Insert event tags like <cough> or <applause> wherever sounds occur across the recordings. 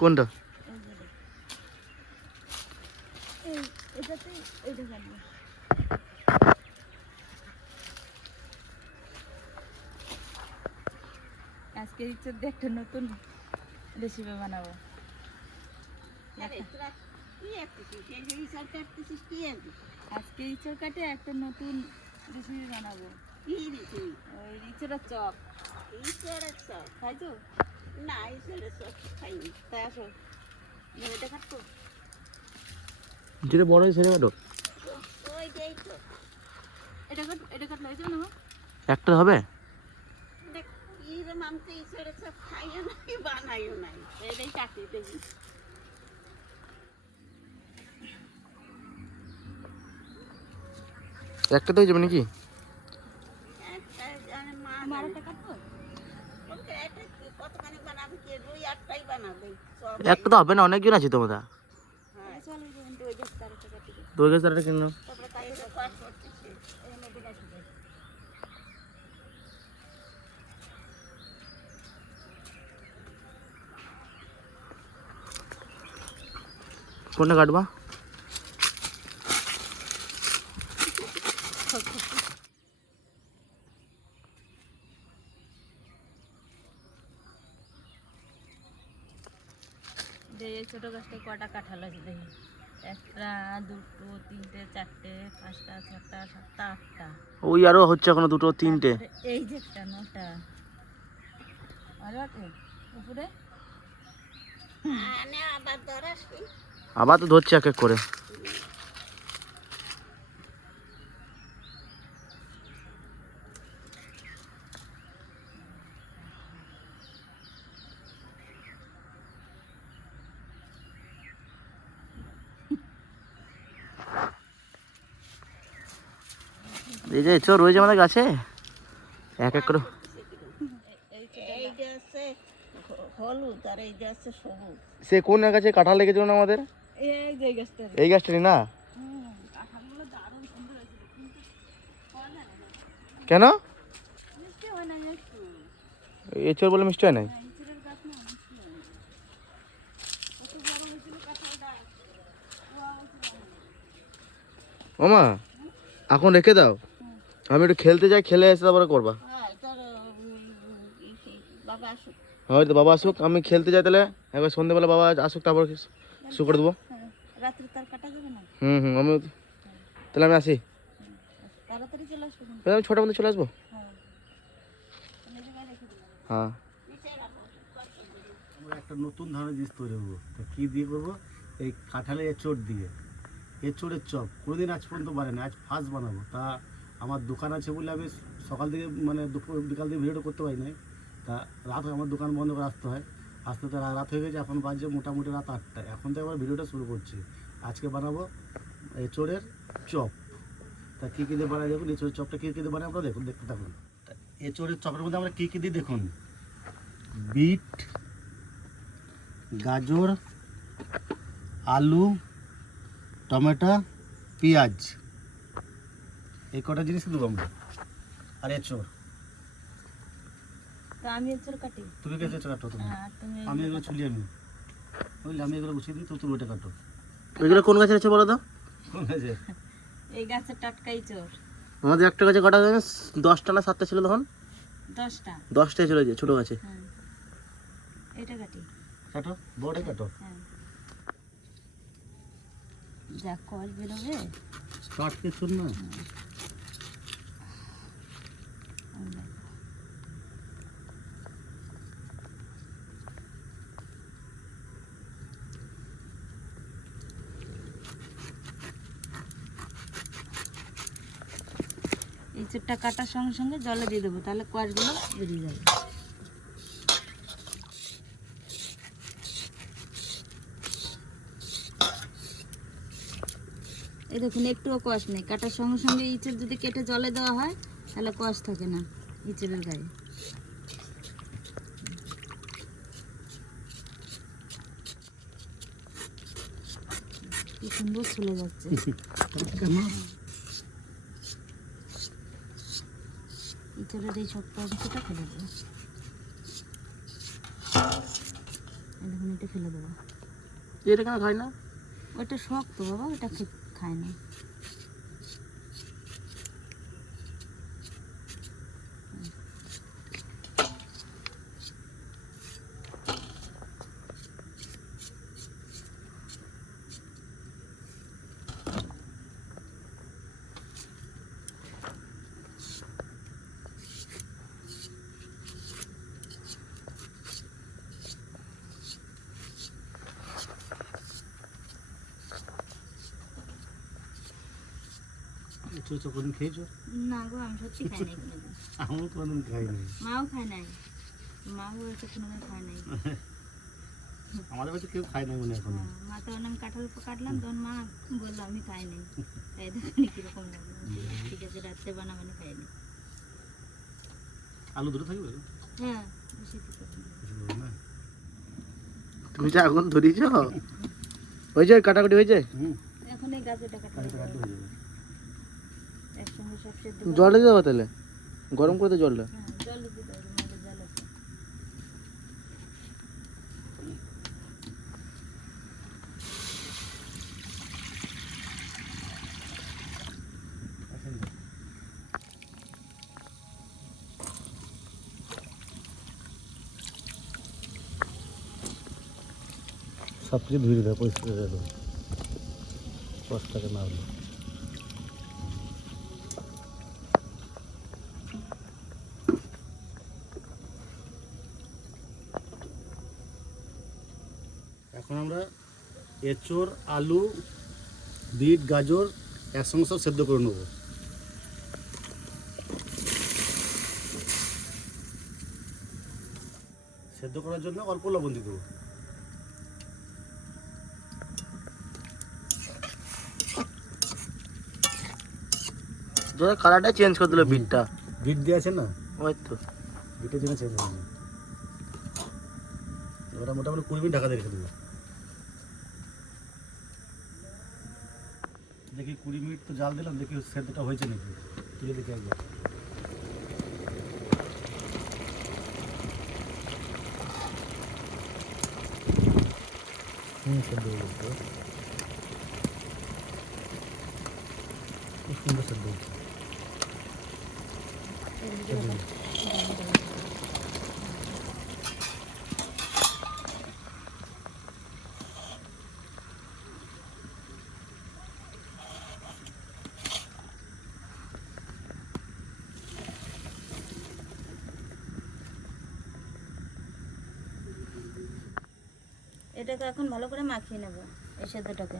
কোনটা? আজকে ইচ্ছে একটা নতুন রেসিপি বানাবো। আজকে ইঁচড় কাটে একটা নতুন রেসিপি বানাবো। ওই ইঁচড়ের চপ। তো তাই আসো যেটা বড় ছেড়ে কাটো। এটা কাট এটা কাটলো এই জন্য একটা হবে? এটাই কাটি দেখি। একটা তো হয়ে যাবে নাকি? আমার একটা কাটবো একটা তো হবে না অনেকজন আছে তোমরা এটা চলো এই যে কিন্তু ওই যে তার একটা কাটি দিই। তোর কাছে একটা কিনো তারপরে তাই এই মধ্যে রাখি দিই। কোনটা কাটবা গাছটা কটা কাঁঠাল আছে দেখি। একটা দুটো তিনটে চারটে পাঁচটা ছটা সাতটা আটটা। ওই আরও হচ্ছে এখন দুটো তিনটে। এই যে একটা নটা। আরও আছে? উপরে? আবার তো ধরছে এক এক করে। এই যে চোর রয়েছে আমাদের গাছে। এক এক করে সে কোন গাছে কাঁঠাল লেগেছিল না আমাদের? এই গাছটা না? কেন? মিষ্টি হয় না একটু এ চোর বলে মিষ্টি হয় নাই? মামা এখন রেখে দাও। আমি একটু খেলতে যাই, খেলে এসে তারপরে করবা। হ্যাঁ হয়তো বাবা আসুক, আমি খেলতে যাই তাহলে। একবার সন্ধ্যেবেলা বাবা আসুক, তারপর শু করে দেবো। না হুম হুম, আমি তাহলে আমি আসি। আমি ছটার মধ্যে চলে আসব। হ্যাঁ। একটা নতুন ধরনের জিনিস তৈরি করব। তা কী দিয়ে করব? এই কাঁঠালের এঁচড় দিয়ে। এঁচড়ের চপ। কোনোদিন আজ পর্যন্ত বানাইনি, আজ ফার্স্ট বানাবো। তা আমার দোকান আছে বলে আমি সকাল থেকে মানে দুপুর বিকাল থেকে ভিডিওটা করতে পারি নাই। তা রাত আমার দোকান বন্ধ করে আসতে হয়। আসতে তো রাত হয়ে গেছে, এখন বাজে মোটামুটি রাত আটটা এখন থেকে আবার ভিডিওটা শুরু করছি। আজকে বানাবো এঁচড়ের চপ। তা কী কী দিয়ে বানাই দেখুন, এঁচড়ের চপটা কী কী দিয়ে বানাই আপনারা দেখুন, দেখতে থাকুন। তা এঁচড়ের চপের মধ্যে আমরা কী কী দিই দেখুন। বিট, গাজর, আলু, টমেটো, পেঁয়াজ। এই কটা জিনিস দেবো আমরা আর এঁচড়। তো আমি এঁচড় কাটি। তুমি কে এঁচড় কাটো? তুমি? হ্যাঁ আমি এগুলো ছুলি আমি বুঝলি? আমি এগুলো গুছিয়ে দিই তো তুমি ওটা কাটো। এগুলো কোন গাছের আছে বলো তো? কোন আছে <laughs> এই গাছের টাটকা এঁচড়। আমাদের একটা গাছে কটা গাছ দশটা না সাতটা ছিল তখন? দশটা। দশটায় চলেছে ছোটো গাছে। এটা কাটি। কাটো? বড়টা কাটো? হ্যাঁ। যা কষ বেরোবে। কাট কে চুন না ওই দেখো। এঁচড়টা কাটার সঙ্গে সঙ্গে জলে দিয়ে দেবো, তাহলে কোয়াশগুলো বেরিয়ে যাবে। এই দেখুন, একটুও কষ নেই। কাটার সঙ্গে সঙ্গে ইঁচড় যদি কেটে জলে দেওয়া হয়, তাহলে কষ থাকে না ইঁচড়ের গায়ে। কি সুন্দর চলে যাচ্ছে। <laughs> ভিতরের এই ছোট্ট অংশটা ফেলে দেবো। এটা ফেলে দেবো। এটা কেন খায় না? ওইটা শক্ত বাবা ওটা খায় না। ছোট ছোট কোনদিন খেয়েছো? না গো আমি সত্যি খাই নাই কোনোদিন। আমিও কোনোদিন খাইনি মাও খায় নাই। মাও বলছে কোনোদিন খায় নাই। আমাদের বাড়িতে কেউ খায় না মনে এখন হ্যাঁ, মা তো আমি কাঁঠাল কাটলাম তখন মা বলল আমি খাই নাই। তাই দেখুন কীরকম লাগল ঠিক আছে রাত্রে বানাবানি খাই নাই। আলু দুটো থাকবে? হ্যাঁ তুমি যে আগুন ধরিয়েছ? হয়েছে কাটাকাটি হয়েছে? হুম। এখন এই গাছটা কাটা কালকে রাতে হয়ে যাবে। সব সেদ্ধ জলে দিয়ে তাহলে। গরম করে দে জলটা। জল দিতে হবে মাঝে জল আছে আসেন না। সব কিছু ধুয়ে দেবে পরিষ্কার টাকা না হলো এঁচড় আলু বিট গাজর একসঙ্গে সব সেদ্ধ করে নেব। সেদ্ধ করার জন্য অল্প লবণ দিয়ে দেবো। কালারটা চেঞ্জ করে দিল বিটটা। বিট দিয়ে আছে না? ওই তো। বিটের জন্য চেঞ্জ হয়ে ওটা মোটামুটি কুড়ি মিনিট ঢাকা দিয়ে রেখে দেবো। দেখি কুড়ি মিনিট তো জাল দিলাম, দেখি সেদ্ধটা হয়েছে নাকি। তুলে দেখি একবার। হুম, সেদ্ধ হয়ে গেছে। খুব সুন্দর সেদ্ধ হচ্ছে সেদ্ধ হয়েছে। এটাকে এখন ভালো করে মাখিয়ে নেব এই সেদ্ধটাকে।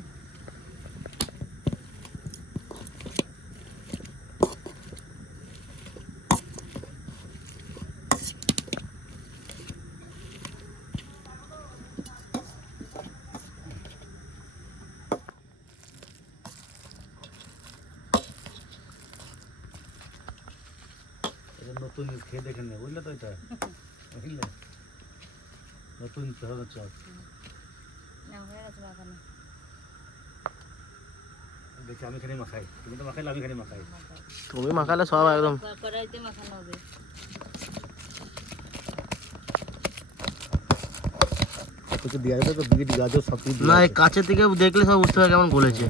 নতুন খেয়ে দেখে নে বুঝলে তো এটা? <laughs> বুঝলে? নতুন ধরনের চপ হয়ে গেছে মাখানো দেখি আমি খানি মাখাই। তুমি তো মাখাইলে আমি খানি মাখাই। তুমি মাখালে সব একদম। কড়াইতে মাখানো হবে। কিছু দেওয়া যাবে তো বিট গাজর সব কিছু না এই কাছের থেকে দেখলে সব বুঝতে পারে কেমন গলেছে।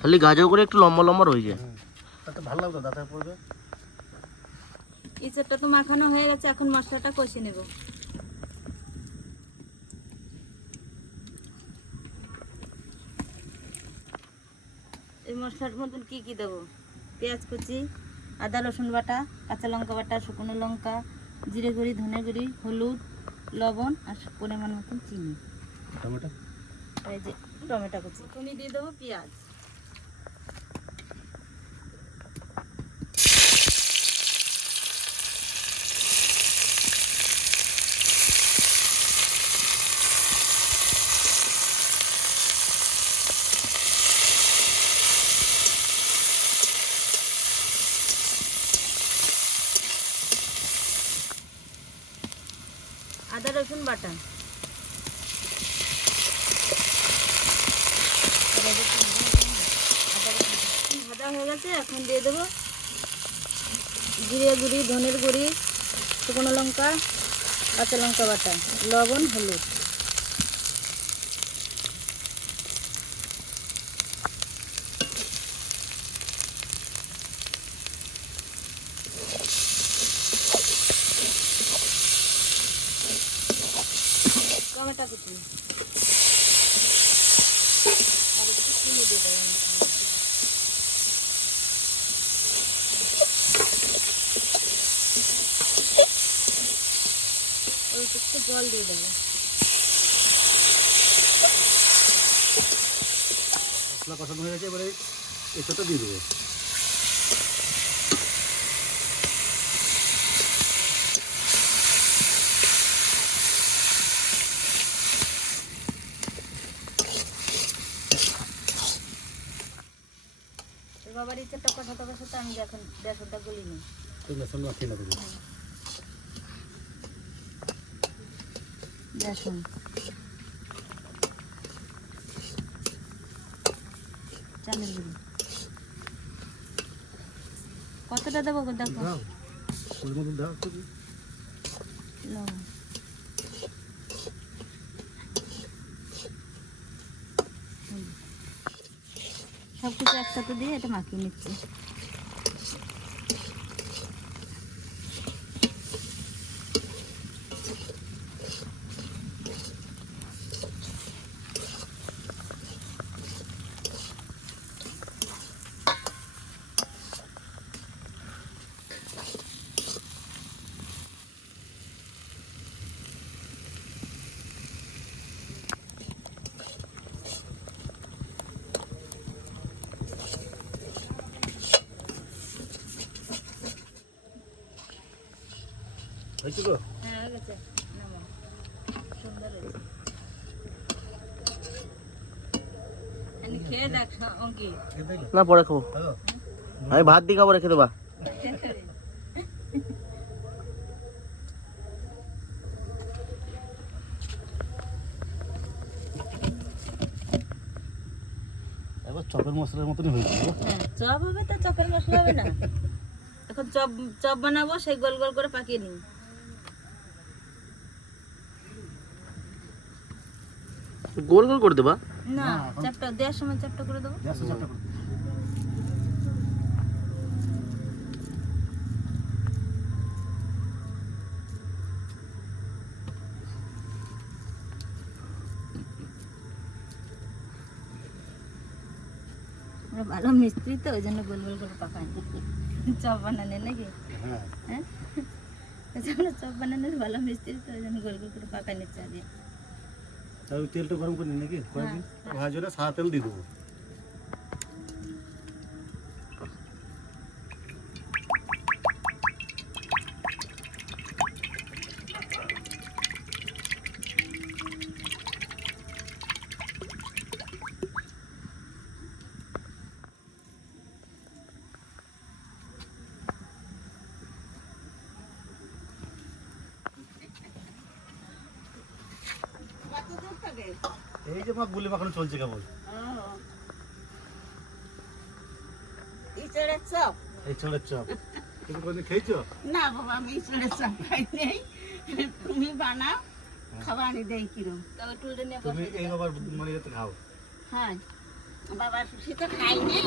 খালি গাজর করে একটু লম্বা লম্বা রয়েছে। তাতে ভালো লাগতো দাঁতায় পড়বে। ইঁচড়টা তো মাখানো হয়ে গেছে এখন মশলাটা কষে নেব। এই মশলার মতন কী কী দেবো? পেঁয়াজ কুচি আদা রসুন বাটা কাঁচা লঙ্কা বাটা শুকনো লঙ্কা জিরে গুঁড়ি ধনে গুঁড়ি হলুদ লবণ আর পরিমাণ মতন চিনি। টমেটো? এই যে টমেটো কুচি। তুমি দিয়ে দেবো পেঁয়াজ আদা রসুন বাটা। ভাজা হয়ে গেছে, এখন দিয়ে দেবো জিরে গুঁড়ি, ধনের গুঁড়ি, শুকনো লঙ্কা, কাঁচা লঙ্কা বাটা, লবণ, হলুদ। কুচি আর একটু জল দিয়ে দেবো। মশলা কষানো হয়ে গেছে এবারে এসবটা দিয়ে দেবো তোর বাবার আমি এখন বেসনটা বেসন চালের গুঁড়ি কতটা দেবো দেখো। দাও পরিমাণ দাও একটু। লবণ সব কিছু একসাথে দিয়ে এটা মাখিয়ে নিচ্ছি। হয়েছে তো হ্যাঁ হয়ে গেছে সুন্দর না পরে খাব। আমি ভাত দিয়ে খাব রেখে দেবা। চপের মশলার মতনই হয়েছে গো। হ্যাঁ চপ হবে তো চপের মশলা হবে না। এখন চপ চপ বানাবো সেই গোল গোল করে পাকিয়ে নিই গোল গোল করে দেবা? না চাপটা দেওয়ার সময় চাপটা করে দেবো। গ্যাস করে আমরা ভালো মিস্ত্রি তো ওই জন্য গোল গোল করে পাকাই চপ বানালে নাকি? হ্যাঁ। হ্যাঁ? চপ বানানোর ভালো মিস্ত্রি তো ওই জন্য গোল গোল করে পাকাই নিচ্ছে আগে। তেলটা গরম করে নাকি? কয়েকদিন ভাজনে সাদা তেল দিয়ে দেবো। গুলি মাখানো চলছে কেবল ইচড়ের চপ। এই চপ। তুমি কোনদিন খেয়েছো? না বাবা আমি ইচড়ের চপ খাই নেই। তুমি বানাও খাবার আনি দেই কিরম। তবে টুলটা নিয়ে তুমি এই বাবার মানে যাতে খাও। হ্যাঁ। বাবা সুশি তো খাই নেই।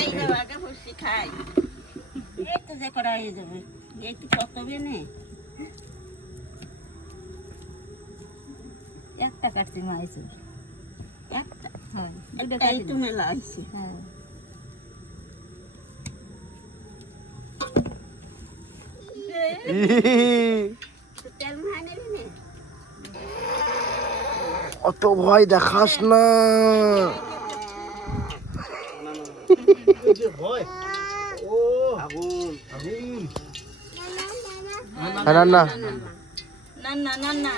এই বাবাকে সুশি খাই। এই তো যে করা হয়ে যাবে। এই তো কত বেনে একটা কাটছি মা হ্যাঁ একটাই তো মেলা হ্যাঁ অত ভয় দেখাস না এই যে ভয় ও আগুন আগুন হ্যাঁ না না না না না না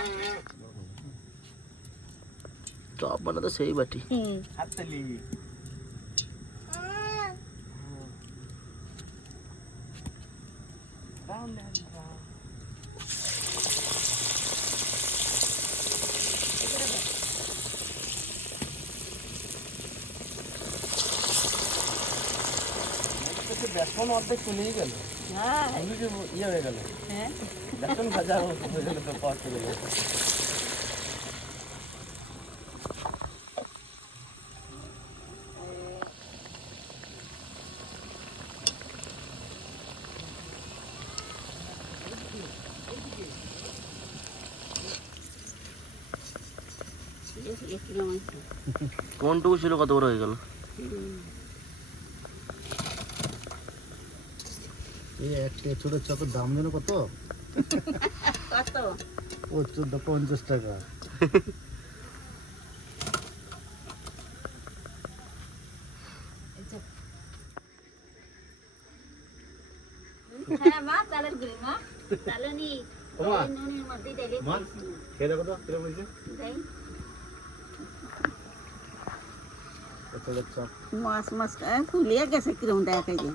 চপ বানাতে সেই বাটি। হুম। হাততালি। বেসন অর্ধেক চলেই গেল। হ্যাঁ। ইয়ে হয়ে গেল। হ্যাঁ। বেসন ভাজা হয়ে গেল তো কষ্ট গেল এক কিলো মাংস কোনটুকু ছিল কত বড় হয়ে গেল? এই একটা ছোটো চপের দাম যেন কত? কত? ও চোদ্দ পঞ্চাশ টাকা। হ্যাঁ। খেয়ে দেখো তো কীরকম হয়েছে? দেই। ছোটোর চপ মাছ মাছ ফুলিয়ে গেছে কিরম দেখা যায়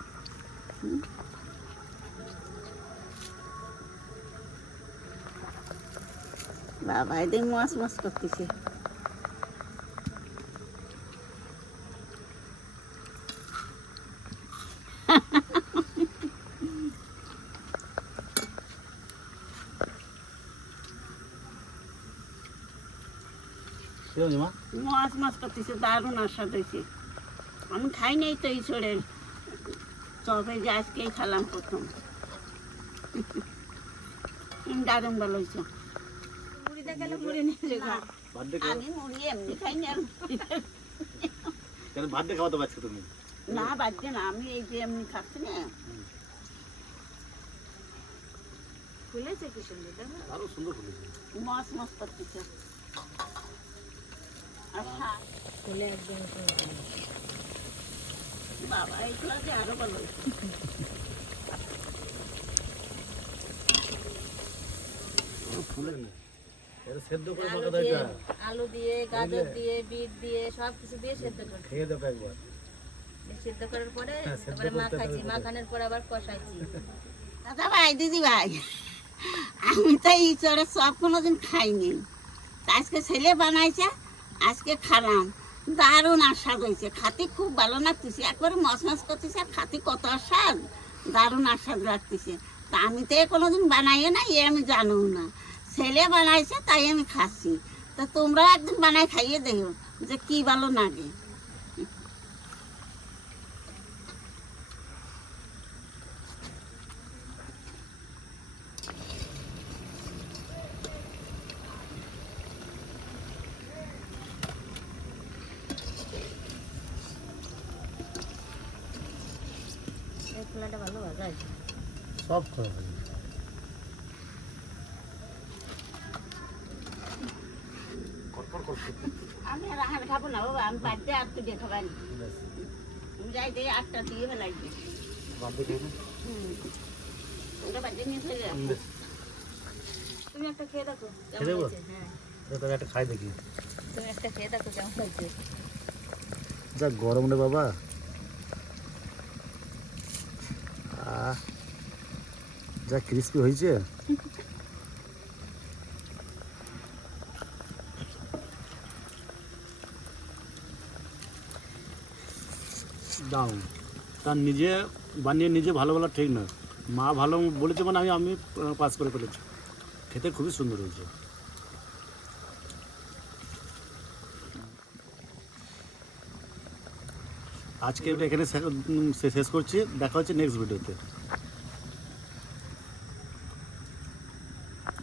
হুম। বাবা এদিন মাছ মাছ করতেছে কীরকম মা মাছ মাছ করতেছে দারুণ আস্বাদ হয়েছে। আমি খাই নাই তো এই চড়ের চপে যে আজকেই খেলাম প্রথম। দারুণ ভালো হয়েছে। গেলে মুড়ি নিয়ে আমি মুড়ি এমনি খাই না। খাওয়াতে পারছ তুমি? না আমি এই যে এমনি খাচ্ছি না। খুলেছে কি সুন্দর দেখো। আরও সুন্দর ফুলেছে। মাছ মাছ খুলে একদম বাবা এইগুলো যে আরও ভালো সেদ্ধ আলু দিয়ে দরকার আলু দিয়ে গাজর দিয়ে বিট দিয়ে সব দিয়ে সেদ্ধ করছি। খেয়ে দেখো একবার। সেদ্ধ করার পরে হ্যাঁ, তারপরে মাখাইছি মাখানোর পর আবার কষাইছি দাদা ভাই দিদি ভাই আমি তো এই চড়ে সব কোনোদিন খাইনি। আজকে ছেলে বানাইছে আজকে খালাম দারুণ স্বাদ হয়েছে খাতে খুব ভালো লাগতেছে। একবারে মশ মশ করতেছে আর খাতে কত স্বাদ দারুণ আস্বাদ রাখতেছে। তা আমি তো কোনোদিন বানাইও না এ আমি জানো না। ছেলে বানাইছে, তাই আমি খাচ্ছি। তা তোমরাও একদিন বানাই খাইয়ে দেখো যে কি ভালো লাগে। খোলাটা ভালো ভাজা আছে সব খাওয়া হবে আমি আর খাব না বাবা আমি বাড়িতে আর তুই আমি যাই দিয়ে আটটা দিয়ে বেলাই দিই। ওটা বাড়িতে নিয়ে তুমি একটা খেয়ে দেখো হ্যাঁ। একটা খাই তুমি একটা খেয়ে দেখো কেমন হয়েছে। যা গরম রে বাবা। যা ক্রিস্পি হয়েছে। দাও। তার নিজে বানিয়ে নিজে ভালো বলা ঠিক না। মা ভালো বলেছে মানে আমি আমি পাস করে ফেলেছি। খেতে খুবই সুন্দর হয়েছে। আজকে এখানে শেষ করছি। দেখা হচ্ছে নেক্সট ভিডিওতে